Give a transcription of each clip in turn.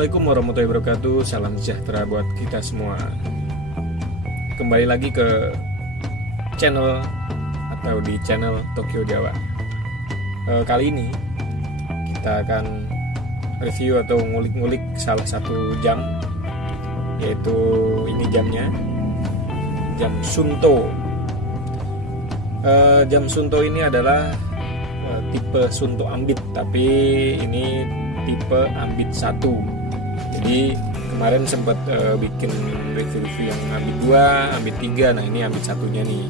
Assalamualaikum warahmatullahi wabarakatuh. Salam sejahtera buat kita semua. Kembali lagi ke channel atau di channel Tokyo Jawa. Kali ini kita akan review atau ngulik-ngulik salah satu jam, yaitu ini jamnya, jam Suunto. Jam Suunto ini adalah tipe Suunto Ambit, tapi ini tipe Ambit 1. Jadi kemarin sempat bikin review yang Ambit 2, Ambit 3. Nah, ini Ambit 1-nya nih.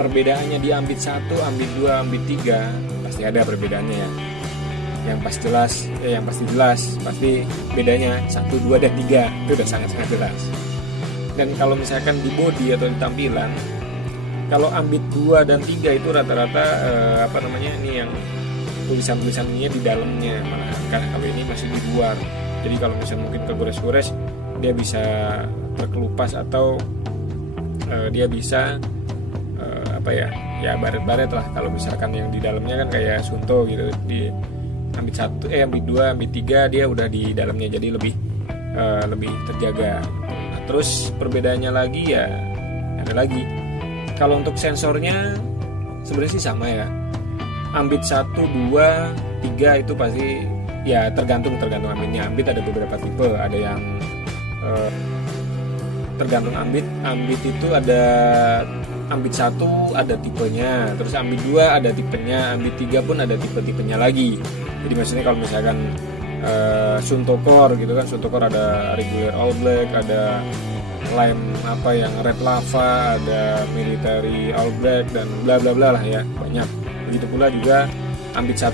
Perbedaannya di Ambit 1, Ambit 2, Ambit 3 pasti ada perbedaannya ya. Yang pasti jelas, pasti bedanya 1, 2 dan 3 itu udah sangat-sangat jelas. Dan kalau misalkan di body atau di tampilan, kalau Ambit 2 dan 3 itu rata-rata ini yang tulisan-tulisannya di dalamnya, malah kan kalau ini masih di luar. Jadi kalau misalnya mungkin kegores-gores, dia bisa terkelupas atau dia bisa baret-baret lah. Kalau misalkan yang di dalamnya kan kayak Suunto gitu, di Ambit 1, Ambit 2, Ambit 3 dia udah di dalamnya, jadi lebih terjaga. Nah, terus perbedaannya lagi ya ada lagi. Kalau untuk sensornya sebenarnya sih sama ya. Ambit 1, 2, 3 itu pasti ya tergantung ambitnya. Ambit ada beberapa tipe, ada yang tergantung ambit. Ambit itu ada Ambit 1 ada tipenya, terus Ambit 2 ada tipenya, Ambit 3 pun ada tipe-tipenya lagi. Jadi maksudnya kalau misalkan Suunto Core gitu kan, Suunto Core ada regular all black, ada lime yang red lava, ada military all black dan bla bla bla lah ya, banyak. Begitu pula juga Ambit 1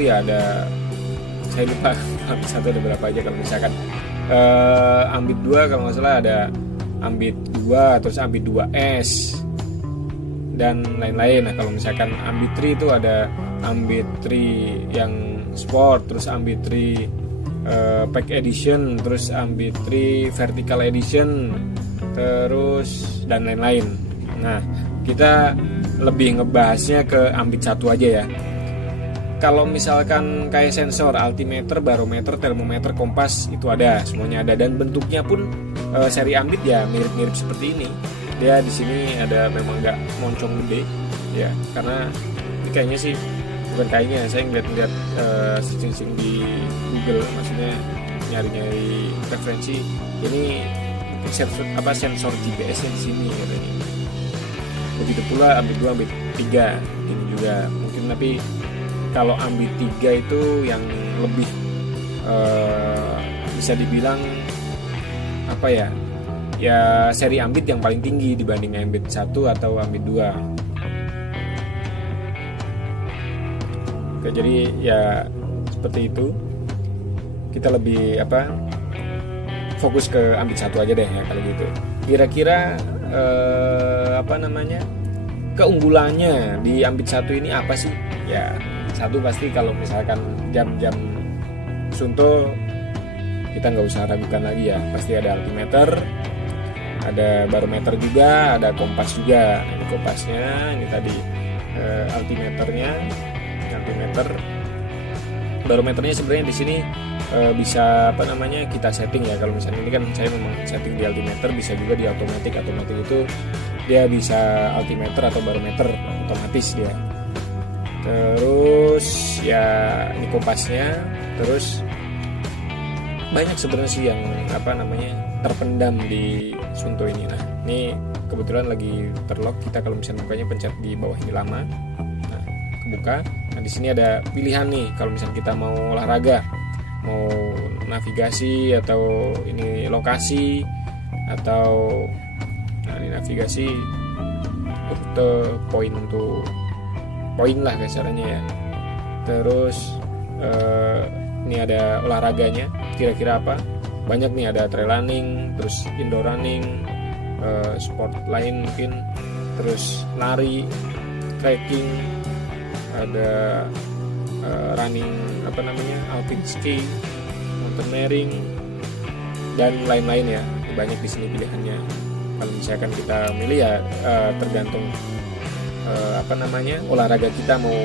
ya ada, saya lupa Ambit 1 ada berapa aja. Kalau misalkan Ambit 2 kalau nggak salah ada Ambit 2, terus Ambit 2S dan lain-lain. Nah, kalau misalkan Ambit 3 itu ada Ambit 3 yang sport, terus Ambit 3 pack edition, terus Ambit 3 vertical edition, terus dan lain-lain. Nah, kita lebih ngebahasnya ke Ambit 1 aja ya. Kalau misalkan kayak sensor, altimeter, barometer, termometer, kompas itu ada, semuanya ada, dan bentuknya pun seri Ambit ya mirip-mirip seperti ini. Dia di sini ada memang nggak moncong gede ya, karena ini kayaknya sih bukan kayaknya, saya ngeliat searching di Google, maksudnya nyari-nyari referensi, ini sensor GPS yang di sini katanya. Begitu pula Ambit 2, Ambit 3 ini juga mungkin, tapi kalau Ambit 3 itu yang lebih bisa dibilang ya seri Ambit yang paling tinggi dibanding Ambit 1 atau Ambit 2. Oke, jadi ya seperti itu. Kita lebih fokus ke Ambit 1 aja deh ya kalau gitu. Kira-kira keunggulannya di Ambit 1 ini apa sih? Ya, satu pasti kalau misalkan jam-jam Suunto kita nggak usah ragukan lagi ya, pasti ada altimeter, ada barometer juga, ada kompas juga. Ini kompasnya, ini tadi altimeter, barometernya sebenarnya di sini bisa kita setting ya. Kalau misalnya ini kan saya memang setting di altimeter, bisa juga di automatic itu dia bisa altimeter atau barometer otomatis dia. Terus ya ini kompasnya, terus banyak sebenarnya sih yang terpendam di Suunto ini. Nah, ini kebetulan lagi terlock, kita kalau misalnya bukanya pencet di bawah ini lama. Nah, kebuka. Nah, di sini ada pilihan nih kalau misalnya kita mau olahraga, mau navigasi, atau ini lokasi, atau ini navigasi rute poin lah kasarannya ya. Terus ini ada olahraganya, kira-kira apa? Banyak nih, ada trail running, terus indoor running, sport lain mungkin, terus lari, trekking, ada running alpine ski, mountaineering dan lain-lain ya. Banyak di sini pilihannya. Kalau misalkan kita milih ya tergantung olahraga kita mau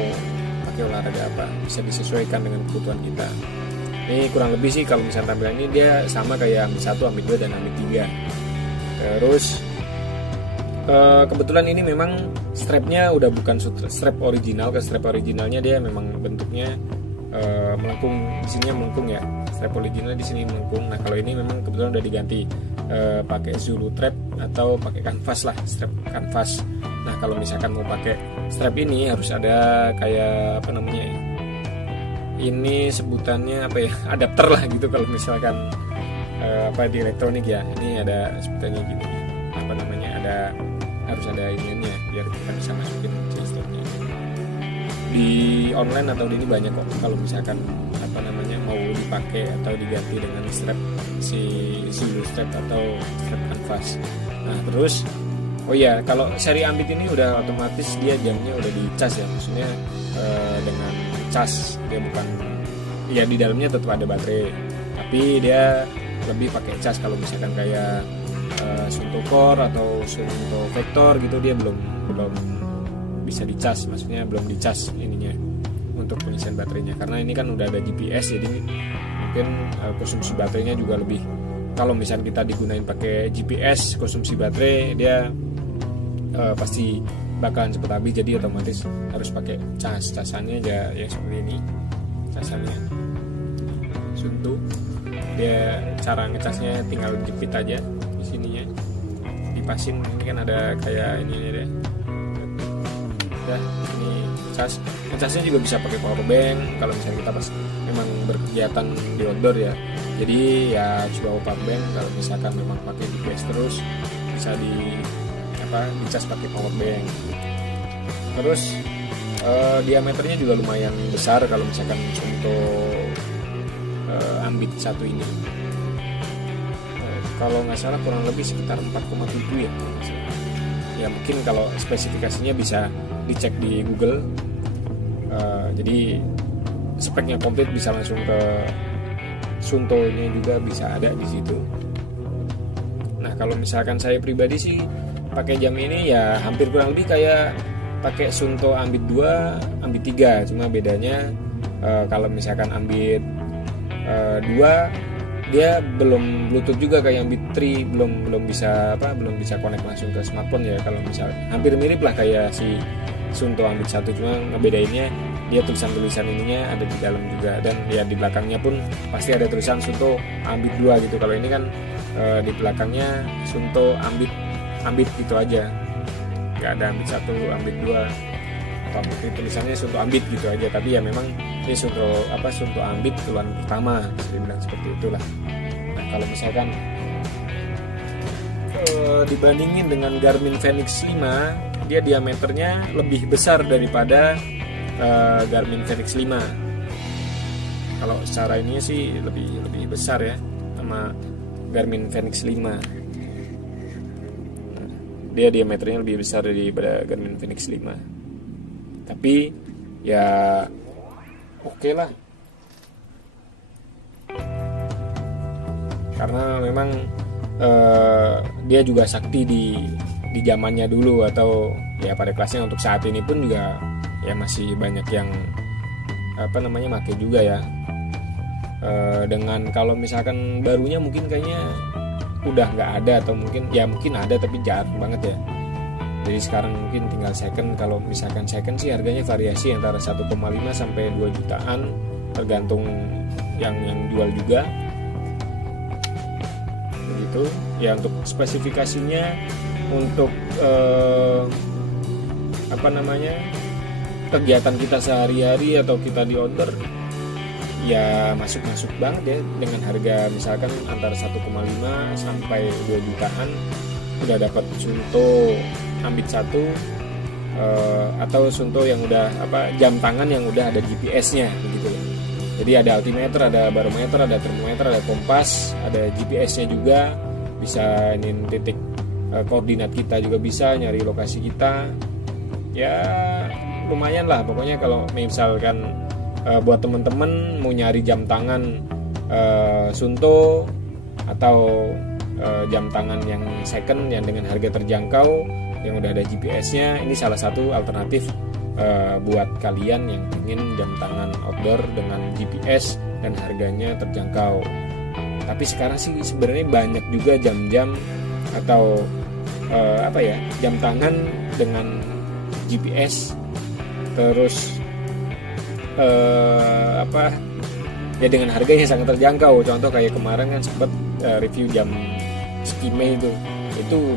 pakai olahraga apa, bisa disesuaikan dengan kebutuhan kita. Ini kurang lebih sih kalau misalnya tampilan ini dia sama kayak Ambit 1, Ambit 2 dan Ambit 3. Terus kebetulan ini memang strapnya udah bukan strap original. Ke strap originalnya dia memang bentuknya melengkung, di sini melengkung ya. Strap original di sini melengkung. Nah kalau ini memang kebetulan udah diganti pakai Zulu Trap atau pakai kanvas lah, strap kanvas. Nah kalau misalkan mau pakai strap ini harus ada kayak apa namanya ya, ini sebutannya apa ya, adapter lah gitu kalau misalkan apa di elektronik ya. Ini ada sebutannya gitu, apa namanya, ada, harus ada ininya biar kita bisa masukin strapnya. Di online atau di ini banyak kok kalau misalkan apa namanya mau dipakai atau diganti dengan strap si Zulu strap atau strap kanvas. Nah terus oh iya, kalau seri Ambit ini udah otomatis dia jamnya udah dicas ya, maksudnya dengan cas, dia bukan ya di dalamnya tetap ada baterai tapi dia lebih pakai cas. Kalau misalkan kayak Sunto Core atau Sunto Vector gitu dia belum bisa dicas, maksudnya belum dicas ininya untuk pengisian baterainya, karena ini kan udah ada GPS jadi mungkin konsumsi baterainya juga lebih. Kalau misalnya kita digunain pakai GPS konsumsi baterai dia pasti bakalan cepet habis, jadi otomatis harus pakai casannya ya seperti ini. Casannya Sunto, dia cara ngecasnya tinggal jepit aja di sininya, dipasin. Ini kan ada kayak ini deh. Udah, ini ngecasnya juga bisa pakai power bank kalau misalnya kita pas memang berkegiatan di outdoor ya. Jadi ya coba power bank, kalau misalkan memang pakai GPS terus bisa dicas pakai power bank. Terus diameternya juga lumayan besar kalau misalkan untuk Ambit 1 ini. Kalau nggak salah kurang lebih sekitar 4,7 ya. Ya mungkin kalau spesifikasinya bisa dicek di Google. Jadi speknya komplit, bisa langsung ke Sunto-nya juga bisa ada di situ. Nah kalau misalkan saya pribadi sih pakai jam ini ya hampir kurang lebih kayak pakai Sunto Ambit 2, Ambit 3, cuma bedanya kalau misalkan Ambit 2 dia belum Bluetooth juga kayak Ambit 3, belum bisa connect langsung ke smartphone ya. Kalau misalnya hampir mirip lah kayak si Sunto Ambit 1, cuma ngebedainnya dia tulisan ininya ada di dalam juga, dan ya di belakangnya pun pasti ada tulisan Sunto Ambit 2 gitu. Kalau ini kan di belakangnya Sunto Ambit gitu aja, nggak ada Ambit 1, Ambit 2 atau mungkin tulisannya Sunto Ambit gitu aja. Tapi ya memang ini Sunto Ambit keluaran pertama, bisa dibilang seperti itulah. Nah kalau misalkan dibandingin dengan Garmin Fenix 5, dia diameternya lebih besar daripada Garmin Fenix 5. Kalau secara ini sih lebih besar ya sama Garmin Fenix 5. Dia diameternya lebih besar daripada Garmin Fenix 5. Tapi ya oke lah. Karena memang dia juga sakti di zamannya dulu, atau ya pada kelasnya untuk saat ini pun juga ya masih banyak yang make juga ya. Dengan kalau misalkan barunya mungkin kayaknya udah nggak ada, atau mungkin ada tapi jarang banget ya. Jadi sekarang mungkin tinggal second. Kalau misalkan second sih harganya variasi antara 1,5 sampai 2 jutaan tergantung yang jual juga. Begitu. Ya untuk spesifikasinya, untuk kegiatan kita sehari-hari atau kita di outdoor ya masuk banget ya, dengan harga misalkan antara 1,5 sampai 2 jutaan udah dapat Sunto Ambit 1 atau Sunto yang udah jam tangan yang udah ada GPS-nya begitu. Jadi ada altimeter, ada barometer, ada termometer, ada kompas, ada GPS-nya juga, bisa ini titik koordinat kita juga, bisa nyari lokasi kita. Ya lumayan lah pokoknya. Kalau misalkan buat temen-temen mau nyari jam tangan Sunto atau jam tangan yang second yang dengan harga terjangkau yang udah ada GPS-nya, ini salah satu alternatif buat kalian yang ingin jam tangan outdoor dengan GPS dan harganya terjangkau. Tapi sekarang sih sebenarnya banyak juga jam-jam atau jam tangan dengan GPS terus dengan harga yang sangat terjangkau. Contoh kayak kemarin kan sempat review jam Skime itu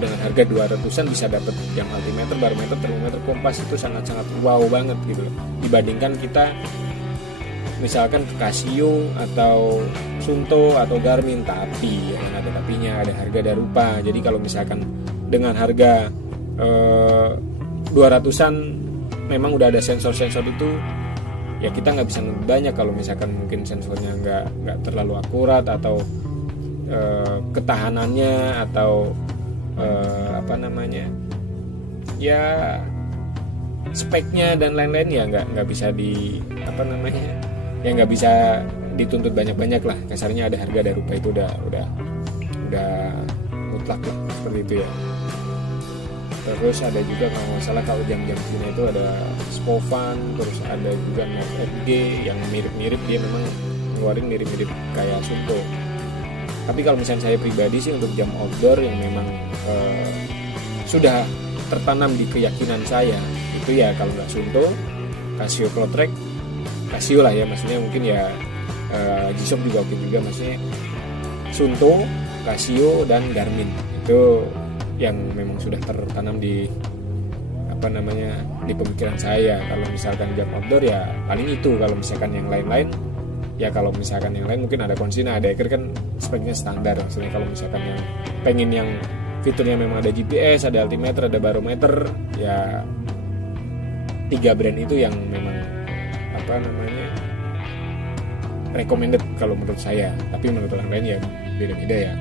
dengan harga 200-an bisa dapat jam altimeter, barometer, termometer, kompas. Itu sangat-sangat wow banget gitu loh, dibandingkan kita misalkan ke Casio atau Sunto atau Garmin. Tapi yang ada tapinya, ada harga dan rupa. Jadi kalau misalkan dengan harga 200-an memang udah ada sensor-sensor itu, ya kita nggak bisa banyak kalau misalkan mungkin sensornya nggak terlalu akurat atau ketahanannya atau ya speknya dan lain-lain ya nggak bisa nggak bisa dituntut banyak-banyak lah. Kasarnya ada harga ada rupa itu udah mutlak lah, seperti itu ya. Terus ada juga kalau nggak salah kalau jam-jam Cina itu ada Spofan, terus ada juga North FG yang mirip-mirip, dia memang ngeluarin mirip-mirip kayak Sunto. Tapi kalau misalnya saya pribadi sih untuk jam outdoor yang memang sudah tertanam di keyakinan saya itu ya kalau nggak Sunto, Casio Cloudtrack, Casio lah ya, maksudnya mungkin ya G-Shock juga oke juga, maksudnya Sunto, Casio dan Garmin itu yang memang sudah tertanam di di pemikiran saya. Kalau misalkan jam outdoor ya paling itu. Kalau misalkan yang lain-lain ya, kalau misalkan yang lain mungkin ada Consina, ada Eker kan speknya standar. Maksudnya kalau misalkan yang pengen yang fiturnya memang ada GPS, ada altimeter, ada barometer, ya 3 brand itu yang memang recommended kalau menurut saya. Tapi menurut orang lain ya beda-beda ya.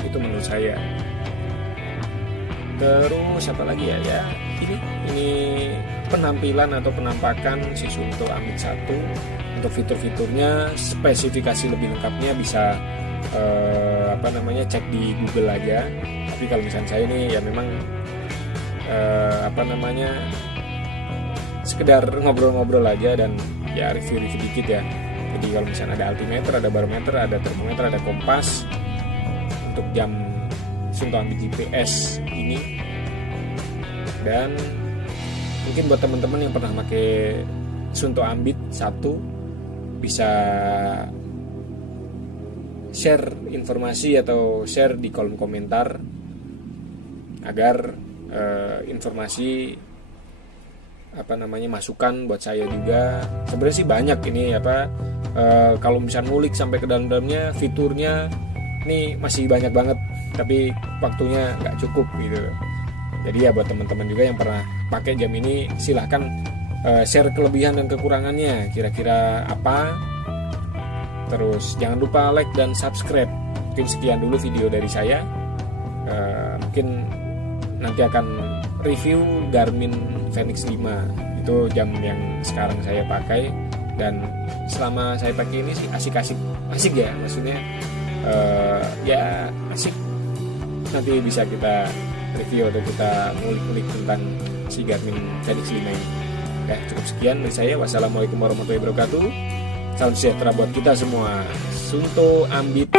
Itu menurut saya. Terus apa lagi ya? Ya ini penampilan atau penampakan si Sunto Ambit 1. Untuk fitur-fiturnya, spesifikasi lebih lengkapnya bisa cek di Google aja. Tapi kalau misalnya saya ini ya memang sekedar ngobrol-ngobrol aja dan ya review-review dikit ya. Jadi kalau misalnya ada altimeter, ada barometer, ada termometer, ada kompas untuk jam Sunto Ambit GPS ini. Dan mungkin buat teman-teman yang pernah pakai Sunto Ambit 1 bisa share informasi atau share di kolom komentar agar informasi masukan buat saya juga. Sebenarnya sih banyak ini kalau misalnya ngulik sampai ke dalam-dalamnya, fiturnya ini masih banyak banget, tapi waktunya nggak cukup gitu. Jadi ya buat teman-teman juga yang pernah pakai jam ini, silahkan share kelebihan dan kekurangannya kira-kira apa. Terus jangan lupa like dan subscribe. Mungkin sekian dulu video dari saya. Mungkin nanti akan review Garmin Fenix 5. Itu jam yang sekarang saya pakai, dan selama saya pakai ini sih asik ya, maksudnya ya asik. Nanti bisa kita review atau kita ngulik-ngulik tentang si Garmin Fenix 5 ini. Ya, cukup sekian dari saya. Wassalamualaikum warahmatullahi wabarakatuh. Salam sejahtera buat kita semua. Sunto Ambit.